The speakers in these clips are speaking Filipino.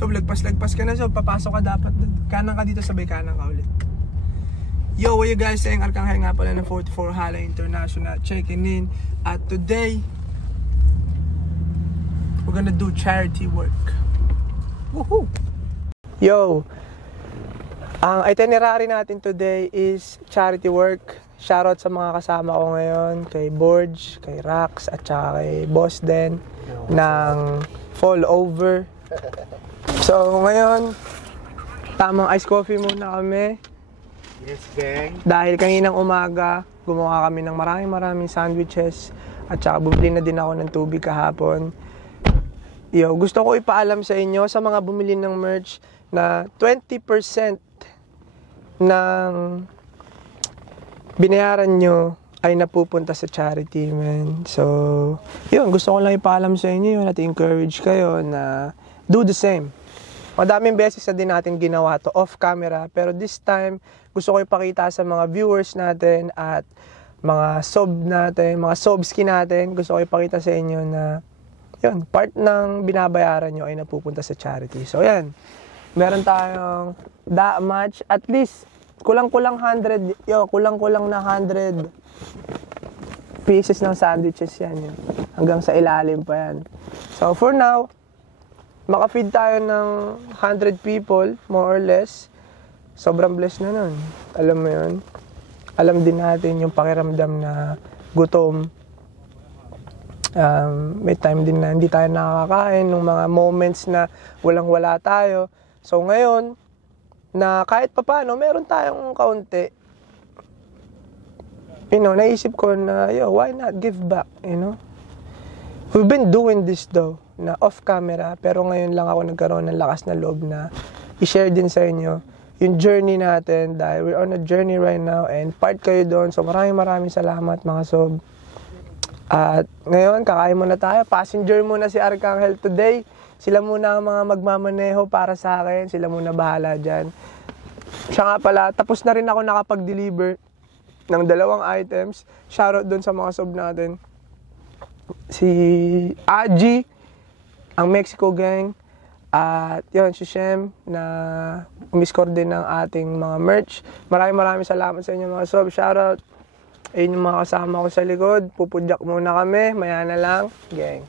So lagpas ka na, so papasok ka dapat. Kanan ka dito, sabay kanan ka ulit. Yo, what you guys saying? Arkanghel nga pala ng 44 Hala International checking in. At today, we're gonna do charity work. Woohoo! Yo, ang itinerary natin today is charity work. Shoutout sa mga kasama ko ngayon, kay Borge, kay Rax, at saka kay Boss Den ng Fall Over. So ngayon, tamang iced coffee muna kami. Yes, gang. Dahil kaninang umaga, gumawa kami ng maraming sandwiches at saka bumili na din ako ng tubig kahapon. Yo, gusto ko ipaalam sa inyo sa mga bumili ng merch na 20% ng binayaran nyo ay napupunta sa charity, man. So, yun, gusto ko lang ipaalam sa inyo yun at encourage kayo na do the same. Madaming beses na din natin ginawa to off camera, pero this time, gusto ko ipakita sa mga viewers natin at mga mga sobski natin, gusto ko ipakita sa inyo na yun, part ng binabayaran nyo ay napupunta sa charity. So, yan. Meron tayong that much, at least kulang-kulang 100, kulang-kulang na 100 pieces ng sandwiches yan. Hanggang sa ilalim pa yan. So, for now, makafeed tayo ng 100 people, more or less. Sobrang blessed na nun. Alam mo yun? Alam din natin yung pakiramdam na gutom. May time din na hindi tayo nakakain, nung mga moments na walang-wala tayo. So, ngayon, na kahit papaano, meron tayong kaunti. Naisip ko na, why not give back, We've been doing this though, na off camera, pero ngayon lang ako nagkaroon ng lakas na loob na i-share din sa inyo yung journey natin, dahil we're on a journey right now, and part kayo doon. So maraming salamat mga sob. At ngayon, kakain muna tayo. Passenger muna si Arkanghel today. Sila muna ang mga magmamaneho para sa akin. Sila muna bahala dyan. Siya nga pala, tapos na rin ako nakapag-deliver ng 2 items. Shoutout dun sa mga sob natin. Si Aji, ang Mexico gang. At yun, si Shem na umiscore din ng ating mga merch. Maraming salamat sa inyo mga sob. Shoutout. Ayun yung mga kasama ko sa likod. Pupudyak muna kami. Maya na lang. Gang.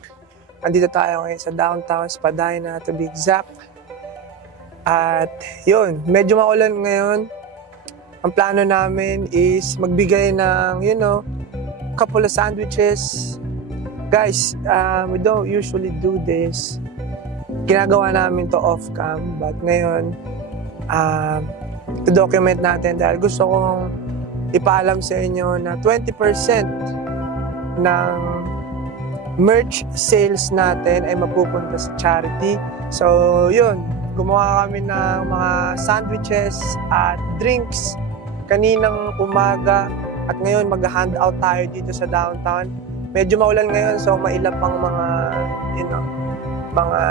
Andito tayo ngayon sa downtown Spadina, to be exact. At yun, medyo maulan ngayon. Ang plano namin is magbigay ng, couple of sandwiches. Guys, we don't usually do this. Ginagawa namin to off-cam. But ngayon, to document natin dahil gusto kong ipaalam sa inyo na 20% ng merch sales natin ay mapupunta sa charity. So, yun. Gumawa kami ng mga sandwiches at drinks kaninang umaga. At ngayon, mag-hand out tayo dito sa downtown. Medyo maulan ngayon, so mailap ang mga, mga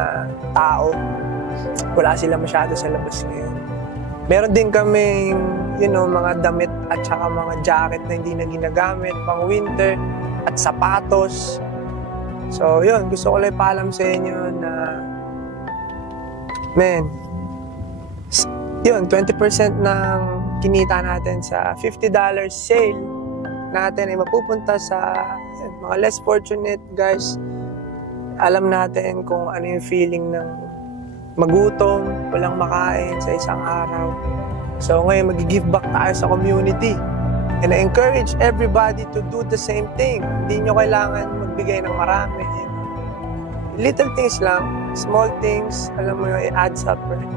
tao. Wala sila masyado sa labas ngayon. Meron din kaming, mga damit at saka mga jacket na hindi na ginagamit, pang winter, at sapatos. So, yun, gusto ko lang ipaalam sa inyo na, yun, 20% ng kinita natin sa $50 sale natin ay mapupunta sa mga less fortunate, guys. Alam natin kung ano yung feeling ng magutom, walang makain sa isang araw. So, ngayon, mag-give back tayo sa community. And I encourage everybody to do the same thing. Hindi nyo kailangan magbigay ng marami. Little things lang, small things, alam mo yun, it adds up. Right?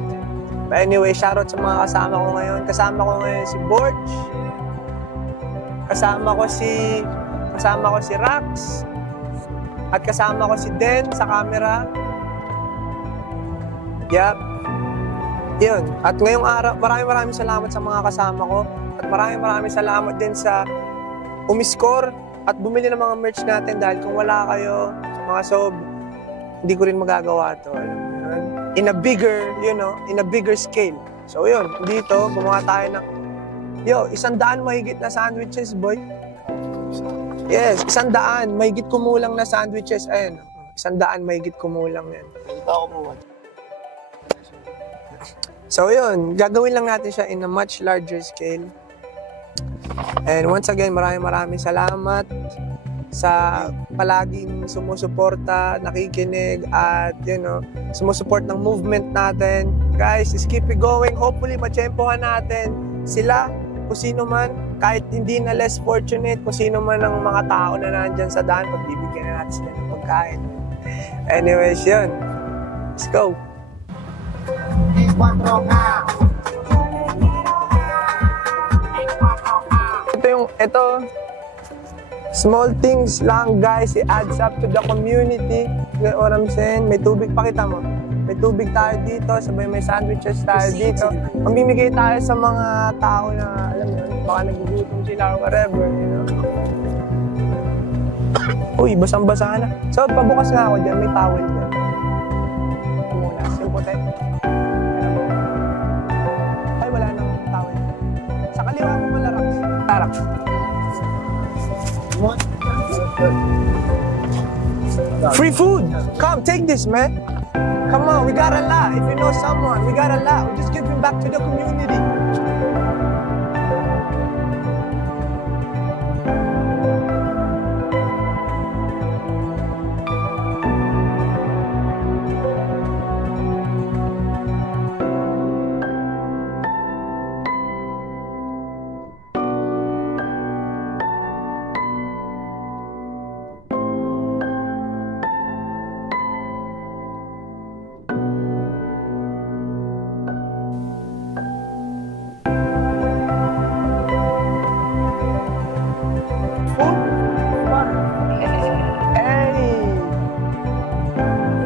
But anyway, shoutout sa mga kasama ko ngayon. Kasama ko ngayon si Borge. Kasama ko si Rax. At kasama ko si Den sa camera. Yup. Yun. At ngayong araw, maraming salamat sa mga kasama ko. At maraming salamat din sa umiscore at bumili ng mga merch natin dahil kung wala kayo, mga sob, hindi ko rin magagawa to. In a bigger, in a bigger scale. So yun, dito, gumawa tayo ng, 100 mahigit na sandwiches, boy. Yes, 100, mahigit kumulang na sandwiches. Ayan, 100 mahigit kumulang yan. So yun, gagawin lang natin siya in a much larger scale. And once again, maraming salamat sa palaging sumusuporta, nakikinig, at sumusuport ng movement natin. Guys, just keep it going. Hopefully, matsyempohan natin sila, kung sino man, kahit hindi na less fortunate, kung sino man ang mga tao na nandyan sa daan, pagbibigyan na natin sila ng pagkain. Anyways, yun. Let's go. Ito, small things lang guys, it adds up to the community. You know what I'm saying? May tubig, pakita mo. May tubig tayo dito, sabay may sandwiches tayo dito. Mamimigay tayo sa mga tao na, alam mo yun, baka nagugutom sila or whatever, you know. Uy, basang-basa na. So, pabukas nga ako dyan, may towel dyan. Ito muna, yung puti. Ay, wala nang towel. Sa kaliwa mo pala, Rax. Tarak. Free food! Come, take this, man. Come on, we got a lot. If you know someone, we got a lot. We just give him back to the community.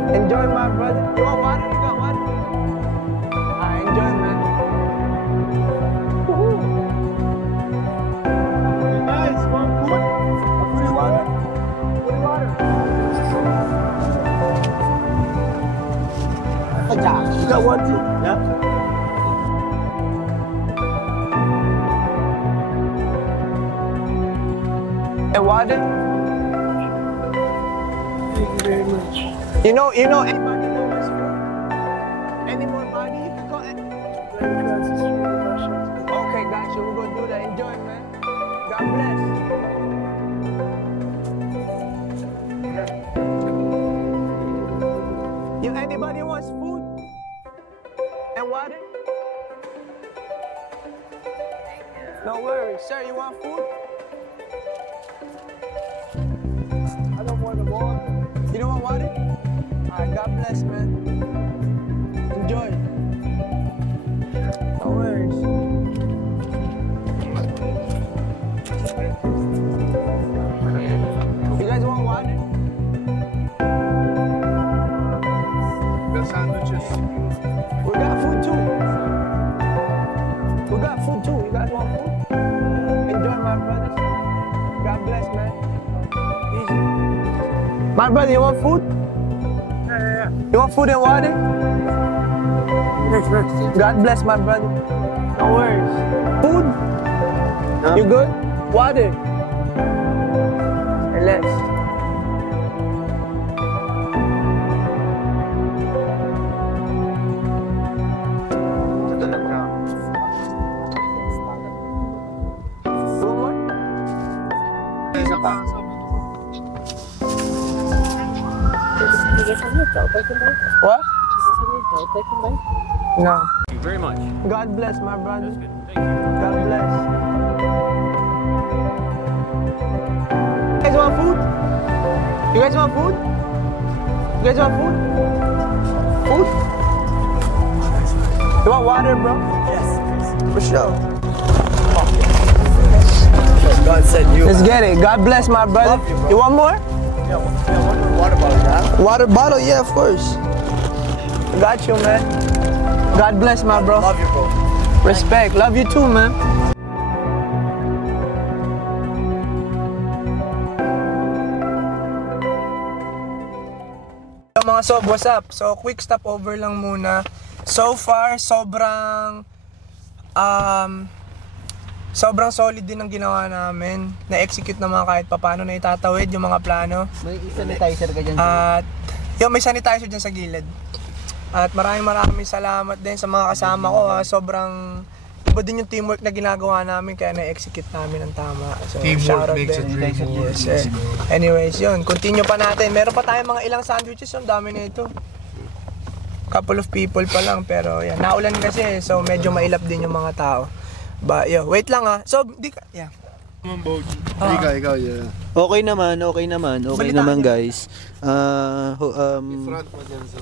Enjoy, my brother. You want water? You got water? Enjoy, man. Woohoo. You guys want food? Food water? Food water. You got one too? Yeah. And water? Thank you very much. You know, anybody know us? Any more body? You can call it. Okay, got you. We're gonna do that. Enjoy, man. God bless. If anybody wants food and water? No worries. Sir, you want food? I don't want the water. You don't want water? Alright, God bless, man. Enjoy. No worries. You guys want water? The sandwiches. We got food too. We got food too. You guys want food? Enjoy, my brothers. God bless, man. Easy. My brother, you want food? Yeah. You want food and water? God bless, my brother. No worries. Food? No. You good? Water? Relax. One more? What? No. Thank you very much. God bless, my brother. That's good. Thank you. God bless. You guys want food? You guys want food? You guys want food? Food? You want water, bro? Yes. For sure. God said you. Let's get it. God bless, my brother. Love you, bro. You want more? Yeah, water bottle, yeah? Water bottle? Yeah, of course. Got you, man. God bless, my bro. Love you, bro. Respect. Love you too, man. So, mga sob, what's up? So, quick stopover lang muna. So far, sobrang solid din ang ginawa namin. Na-execute naman kahit papaano, na itatawid yung mga plano. May sanitizer ka dyan. At, may sanitizer dyan sa gilid. At maraming salamat din sa mga kasama ko. Sobrang iba din yung teamwork na ginagawa namin kaya na-execute namin ng tama. So, Teamwork shoutout makes din. a dream work. Yes, sir. Anyways, yun. Continue pa natin. Meron pa tayong mga ilang sandwiches. Ang dami na ito. Couple of people pa lang. Pero yan. Naulan kasi. So, medyo mailap din yung mga tao. But, yo, wait lang ha. So, di ka, yeah. Ikaw, yeah. Okay naman. Okay Balitaan naman, niyo. guys. Front mo dyan, so.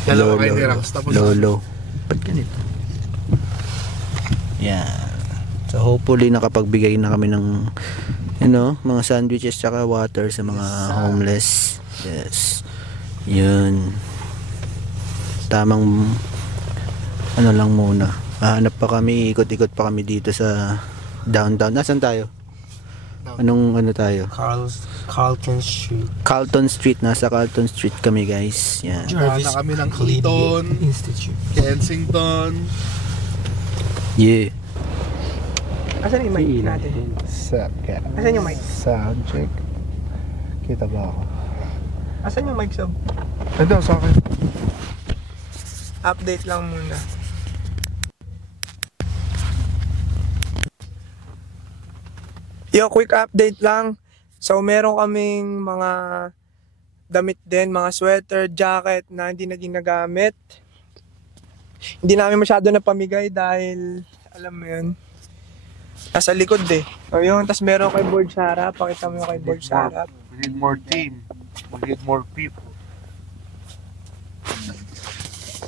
Dalawa kayo ni Rax, tapos Lolo. Ba't ganito? Yeah. So hopefully nakapagbigay na kami ng mga sandwiches tsaka water sa mga homeless. Yes. Yun. Tamang lang muna. Hanap pa kami, ikot-ikot pa kami dito sa downtown. Nasaan tayo? Anong tayo? Carlton Street. Carlton Street. Nasa Carlton Street kami, guys. Yan. na kami ng Eton, Institute. Kensington. Yeah. Asan yung mic natin? Asan yung mic? Sound check. Kita ba ako? Asan yung mic, Sob? Ito, sa akin. Update lang muna. Yo, quick update lang. So, meron kaming mga damit din, mga sweater, jacket na hindi na ginagamit. Hindi namin masyado napamigay dahil, alam mo yun, nasa likod eh. So yun, tas meron kay Board Sarap. Pakita mo yung kay Board Sarap. We need more team. We need more people.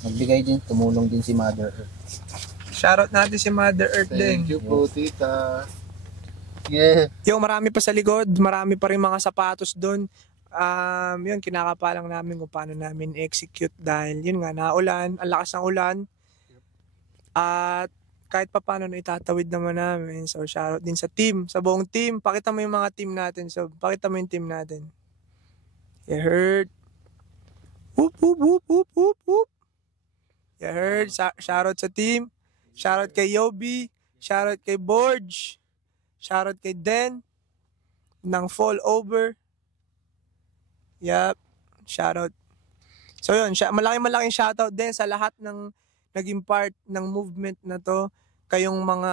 Nagbigay din, tumulong din si Mother Earth. Shoutout natin si Mother Earth din. Thank you po, tita. Yeah. Yung marami pa sa likod, marami pa rin mga sapatos doon. Yun, kinakapalang namin kung paano namin execute dahil yun nga, naulan, ang lakas ng ulan. At kahit pa paano na itatawid naman namin. So, shoutout din sa team, sa buong team. Pakita mo yung mga team natin. So, pakita mo yung team natin. You heard? Whoop, whoop, whoop, whoop, whoop, whoop. You heard? Shoutout sa team. Shoutout kay Yobi. Shoutout kay Borge. Shoutout kay Den ng Fall Over. Yup. Shoutout. So yun, malaking shoutout din sa lahat ng naging part ng movement na to. Kayong mga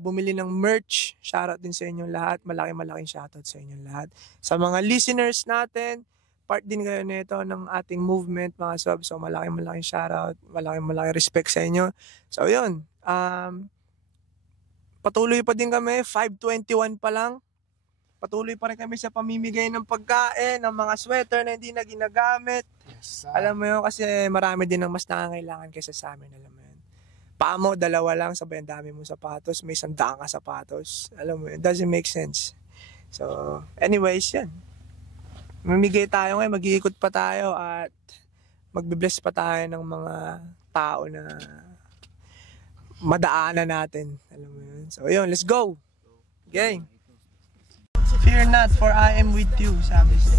bumili ng merch, shoutout din sa inyong lahat. Malaking shoutout sa inyong lahat. Sa mga listeners natin, part din kayo nito ng ating movement, mga sub. So malaking shoutout, malaking respect sa inyo. So yun, patuloy pa din kami, 5:21 pa lang. Patuloy pa rin kami sa pamimigay ng pagkain, ng mga sweater na hindi na ginagamit. Yes, Alam mo yun, kasi marami din ang mas nangangailangan kaysa sa amin, alam mo yun. Paa mo, 2 lang, sabay ang dami mong sapatos, may 100 ka sapatos. Alam mo yun, doesn't make sense. So, anyways, yan. Mamigay tayo ngayon, mag-iikot pa tayo at magbe-bless pa tayo ng mga tao na madaanan natin. Alam mo yun. So, yun, let's go. Okay. Fear not, for I am with you, sabi siya.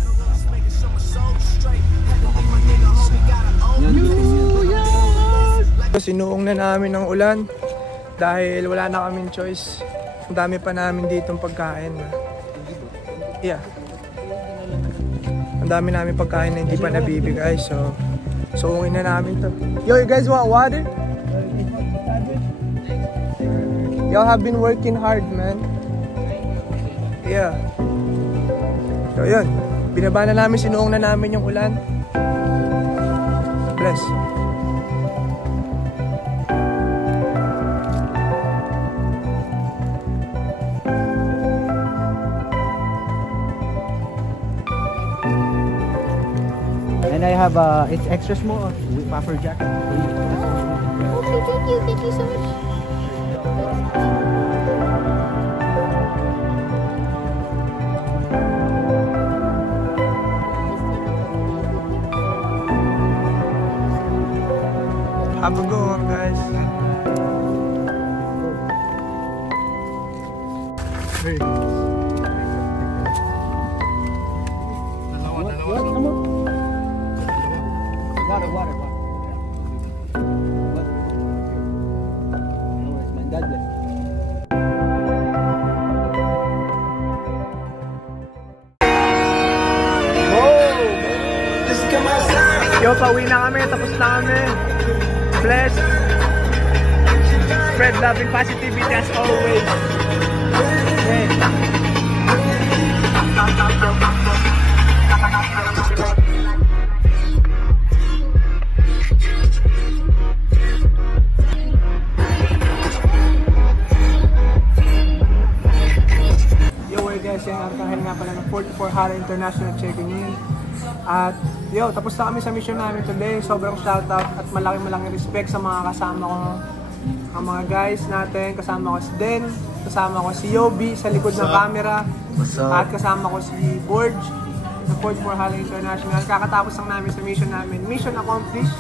Sinuong na namin ng ulan dahil wala na kaming choice. Ang dami pa namin ditong pagkain. Yeah. Ang dami namin pagkain na hindi pa nabibigay. So, suungin na namin to. Yo, you guys want water? Y'all have been working hard, man. Yeah. So, yun. Binaba na namin, sinuong na namin yung ulan. Bless. And I have it's extra small with puffer jacket. Okay, thank you so much. Have a good one, guys. Hey. Dalawa. Water. God bless. Whoa! Just come outside. Yo, pauwi na kami. Tapos na kami. Bless. Spread love and positivity as always. Guys, yan ang kahil nga pala ng 44 Hala International Checking In. At yo, tapos na kami sa mission namin today. Sobrang shoutout at malaking respect sa mga kasama ko, ang mga guys natin. Kasama ko si Den, kasama ko si Yobi sa likod ng camera, at kasama ko si Borge sa 44 Hala International. Kakatapos lang namin sa mission namin. Mission accomplished.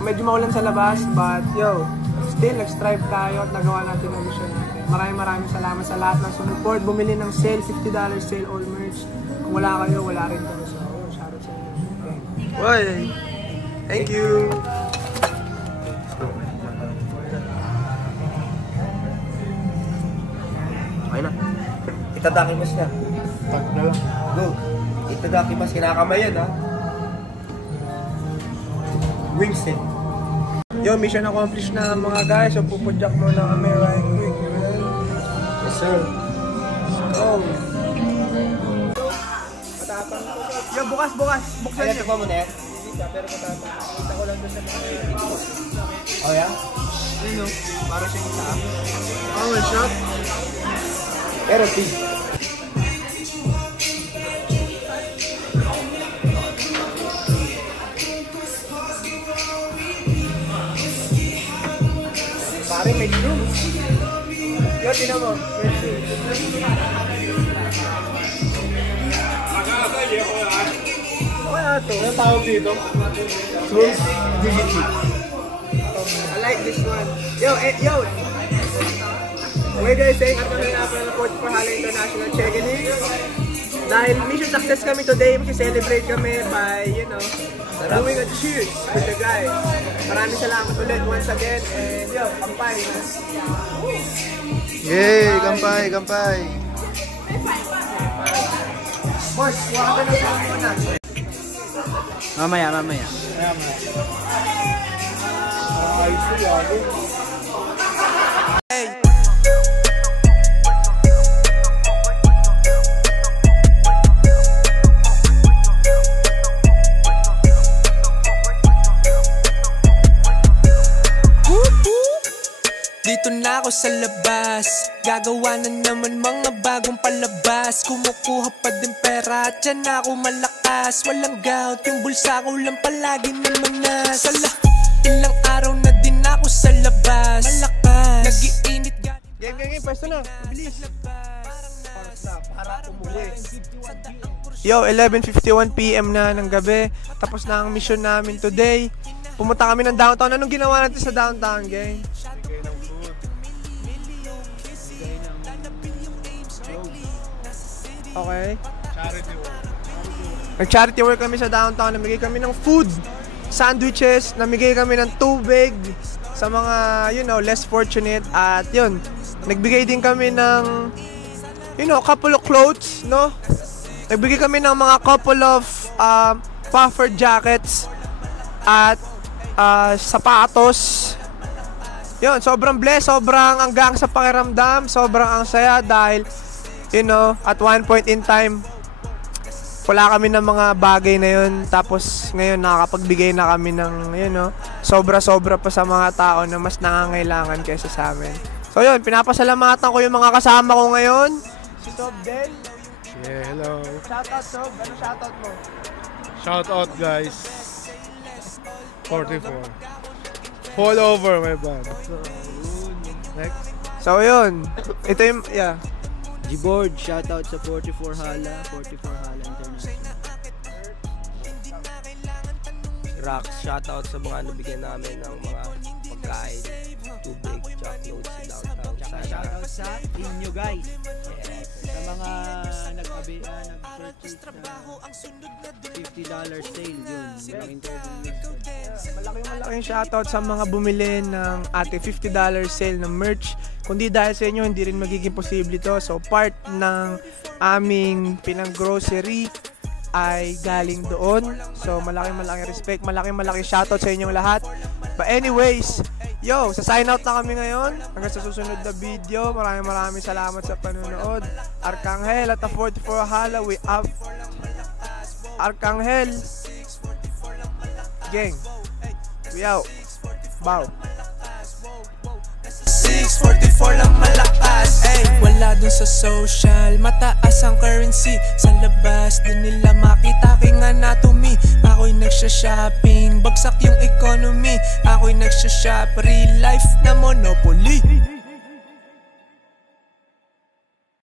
Medyo maulan sa labas, but yo, still nag-strive tayo at nagawa natin ang mission natin. Maraming salamat sa lahat ng support. Bumili ng sale, $50 sale all merch. Kung wala kayo, wala rin kami. So, shoutout sa inyo. Okay. Bye! Thank you! Okay na. Itadakimas na. Tag na lang. Go. Itadakimas. Kinakamay yan, ha? Wings, eh. Yo, mission accomplished na mga guys. So, pupudyak muna kami right quick. Yes, sir. Oh. Matapang. Yo, bukas. Buksan Ay, niyo. ito pa muna yan? Pero matapang. Nakita ko lang doon sa mga Oh, yeah? ano, para siyang sa oh, one shot. Pero, big. Pare, may shoe. Yo, tinan mo. May shoe. Wala to. Ano tawag dito? Swoosh Digital. I like this one. Yo. Okay guys, saying at kami nga pala ng 44 Hala International Check-in. Dahil mission success kami today, mag-celebrate kami by, doing a cheers with the guys. Maraming salamat ulit once again. And yo, kampay. Yay! Kampay! Boss, wala ka na sa muna. Mamaya. Dito na ako sa labas, gagawa na naman mga bagong palabas. Kumukuha pa din pera at dyan ako malakas. Walang gout, yung bulsa ko lang palagi naman nasala. Ilang araw na din ako sa labas, malakas. Nag-iinit galing. Game, pwesto na. Bilis. Para umuwi. Yo, 11:51 PM na ng gabi. Tapos na ang mission namin today. Pumunta kami ng downtown. Anong ginawa natin sa downtown, gang? Okay. Charity work. Nag-charity work kami sa downtown. Namigay kami ng food, sandwiches, namigay kami ng tubig sa mga, less fortunate. At yun, nagbigay din kami ng, couple of clothes, no? Nagbigay kami ng mga couple of puffer jackets at sapatos. Yun, sobrang blessed, sobrang anggang sa pakiramdam, sobrang ang saya dahil at one point in time, wala kami ng mga bagay na yun. Tapos ngayon nakakapagbigay na kami ng, sobra-sobra pa sa mga tao na mas nangangailangan kaysa sa amin. So yun, pinapasalamatan ko yung mga kasama ko ngayon. Si Sob Den. Yeah, hello. Shoutout Sob, ano shoutout mo? Shout out guys. 44. Fall over my band. Next. So yun, ito yung, G-Board, shoutout sa 44 Hala International. Rock, shoutout sa mga nabigyan namin ng mga pagkain, tubig, chocolates sa downtown. Shoutout sa inyo guys. Sa mga nag-purchase na $50 sale yun. malaking shoutout sa mga bumili ng ating $50 sale ng merch. Kundi dahil sa inyo, hindi rin magiging posible to. So, part ng aming pinang-grocery ay galing doon. So malaking respect, malaking shoutout sa inyong lahat. But anyways, yo, sa sign out na kami ngayon. Hanggang sa susunod na video. Maraming salamat sa panonood. Arcangel at the 44 Hala, we up. Arcangel gang, we out. Bow. 644 lang malakas, ay wala dun sa social, mataas ang currency. Sa labas, din nila makita aking anatomy. Ako'y nagsha-shopping, bagsak yung economy. Ako'y nagsha-shop, real life na Monopoly.